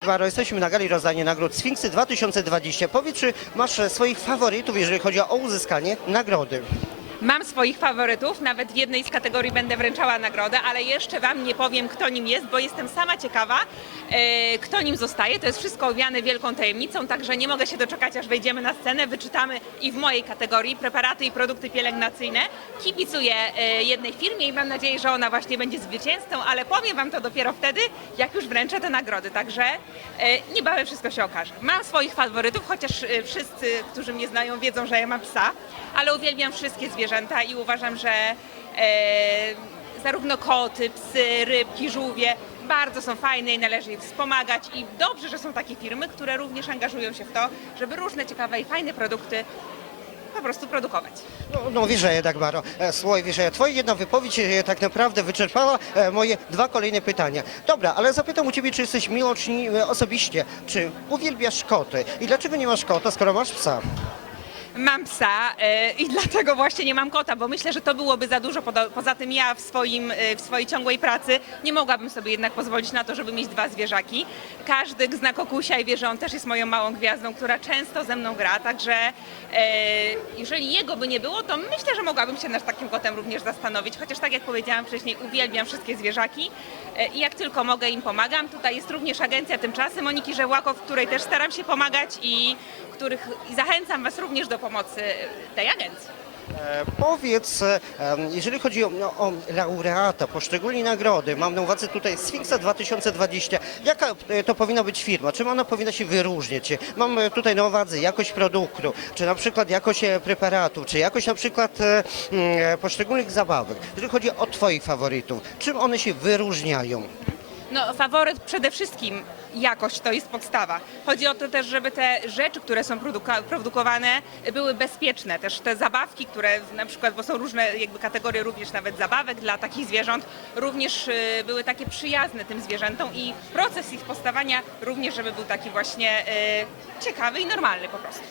Dagmaro, jesteśmy na gali rozdania nagród Sfinksy 2020. Powiedz, czy masz swoich faworytów, jeżeli chodzi o uzyskanie nagrody? Mam swoich faworytów, nawet w jednej z kategorii będę wręczała nagrodę, ale jeszcze Wam nie powiem, kto nim jest, bo jestem sama ciekawa, e, kto nim zostaje. To jest wszystko owiane wielką tajemnicą, także nie mogę się doczekać, aż wejdziemy na scenę, wyczytamy i w mojej kategorii preparaty i produkty pielęgnacyjne. Kibicuję e, jednej firmie i mam nadzieję, że ona właśnie będzie zwycięzcą, ale powiem Wam to dopiero wtedy, jak już wręczę te nagrody, także e, niebawem wszystko się okaże. Mam swoich faworytów, chociaż wszyscy, którzy mnie znają, wiedzą, że ja mam psa, ale uwielbiam wszystkie zwierzęta i uważam, że e, zarówno koty, psy, rybki, żółwie bardzo są fajne i należy je wspomagać i dobrze, że są takie firmy, które również angażują się w to, żeby różne ciekawe i fajne produkty po prostu produkować. No, no wierzę, Dagmaro. E, Słuchaj, wierzę, twoja jedna wypowiedź e, tak naprawdę wyczerpała e, moje dwa kolejne pytania. Dobra, ale zapytam u ciebie, czy jesteś miło, czy nie, e, osobiście, czy uwielbiasz koty i dlaczego nie masz kota, skoro masz psa? Mam psa e, i dlatego właśnie nie mam kota, bo myślę, że to byłoby za dużo. Poza tym ja w, swoim, e, w swojej ciągłej pracy nie mogłabym sobie jednak pozwolić na to, żeby mieć dwa zwierzaki. Każdy zna kokusia i wie, że on też jest moją małą gwiazdą, która często ze mną gra, także e, jeżeli jego by nie było, to myślę, że mogłabym się nad takim kotem również zastanowić. Chociaż tak jak powiedziałam wcześniej, uwielbiam wszystkie zwierzaki i jak tylko mogę im pomagam. Tutaj jest również agencja Tymczasy Moniki Żełłakow, w której też staram się pomagać i których i zachęcam Was również do pomocy tej agencji. E, Powiedz, e, jeżeli chodzi o, no, o laureata, poszczególne nagrody, mam na uwadze tutaj Sfinksa 2020, jaka e, to powinna być firma? Czym ona powinna się wyróżnić? Mam e, tutaj na uwadze jakość produktu, czy na przykład jakość preparatu, czy jakość na przykład e, poszczególnych zabawek. Jeżeli chodzi o Twoich faworytów, czym one się wyróżniają? No, faworyt przede wszystkim jakość to jest podstawa. Chodzi o to też, żeby te rzeczy, które są produkowane, były bezpieczne. Też te zabawki, które na przykład, bo są różne jakby kategorie również nawet zabawek dla takich zwierząt, również y, były takie przyjazne tym zwierzętom i proces ich powstawania również, żeby był taki właśnie y, ciekawy i normalny po prostu.